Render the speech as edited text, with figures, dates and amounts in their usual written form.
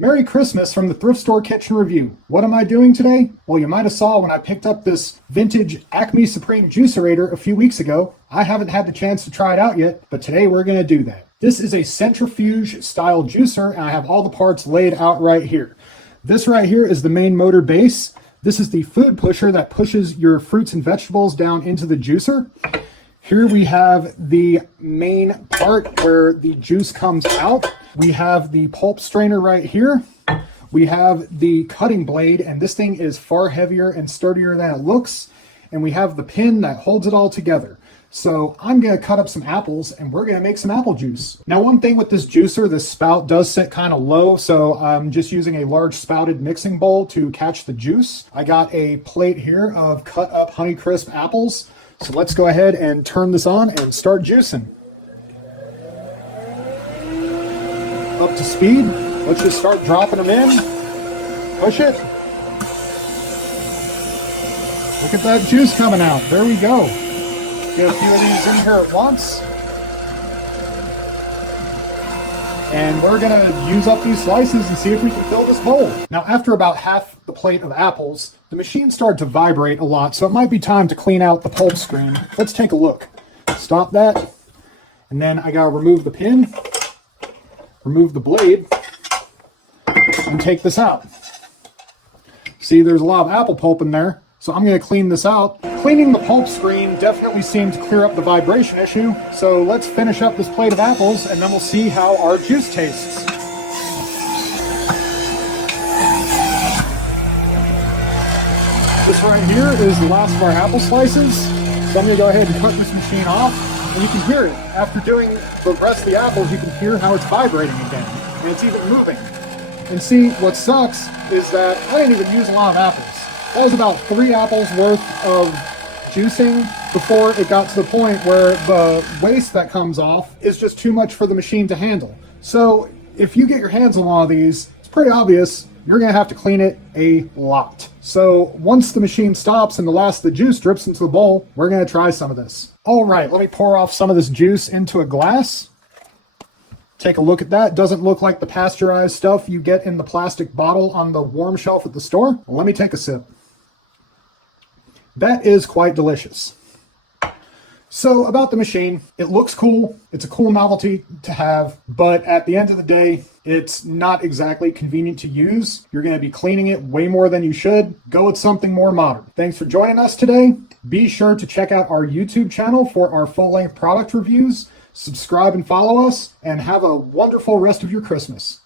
Merry Christmas from the Thrift Store Kitchen Review. What am I doing today? Well, you might have saw when I picked up this vintage Acme Supreme Juicerator a few weeks ago. I haven't had the chance to try it out yet, but today we're going to do that. This is a centrifuge style juicer, and I have all the parts laid out right here. This right here is the main motor base. This is the food pusher that pushes your fruits and vegetables down into the juicer. Here we have the main part where the juice comes out. We have the pulp strainer right here. We have the cutting blade, and this thing is far heavier and sturdier than it looks. And we have the pin that holds it all together. So I'm going to cut up some apples and we're going to make some apple juice. Now, one thing with this juicer, the spout does sit kind of low, so I'm just using a large spouted mixing bowl to catch the juice. I got a plate here of cut up Honeycrisp apples. So let's go ahead and turn this on and start juicing. Up to speed. Let's just start dropping them in. Push it. Look at that juice coming out. There we go. Get a few of these in here at once. And we're going to use up these slices and see if we can fill this bowl. Now, after about half the plate of apples, the machine started to vibrate a lot, so it might be time to clean out the pulp screen. Let's take a look. Stop that. And then I got to remove the pin, remove the blade, and take this out. See, there's a lot of apple pulp in there, so I'm going to clean this out. Cleaning the pulp screen definitely seemed to clear up the vibration issue, so let's finish up this plate of apples and then we'll see how our juice tastes. This right here is the last of our apple slices, so I'm going to go ahead and cut this machine off, and you can hear it. After doing the rest of the apples, you can hear how it's vibrating again, and it's even moving. And see, what sucks is that I didn't even use a lot of apples. That was about 3 apples worth of juicing before it got to the point where the waste that comes off is just too much for the machine to handle. So if you get your hands on one of these, it's pretty obvious you're going to have to clean it a lot. So once the machine stops and the last of the juice drips into the bowl, we're going to try some of this. All right, let me pour off some of this juice into a glass. Take a look at that. Doesn't look like the pasteurized stuff you get in the plastic bottle on the warm shelf at the store. Well, let me take a sip. That is quite delicious. So about the machine, it looks cool. It's a cool novelty to have, but at the end of the day, it's not exactly convenient to use. You're going to be cleaning it way more than you should. Go with something more modern. Thanks for joining us today. Be sure to check out our YouTube channel for our full-length product reviews. Subscribe and follow us, and have a wonderful rest of your Christmas.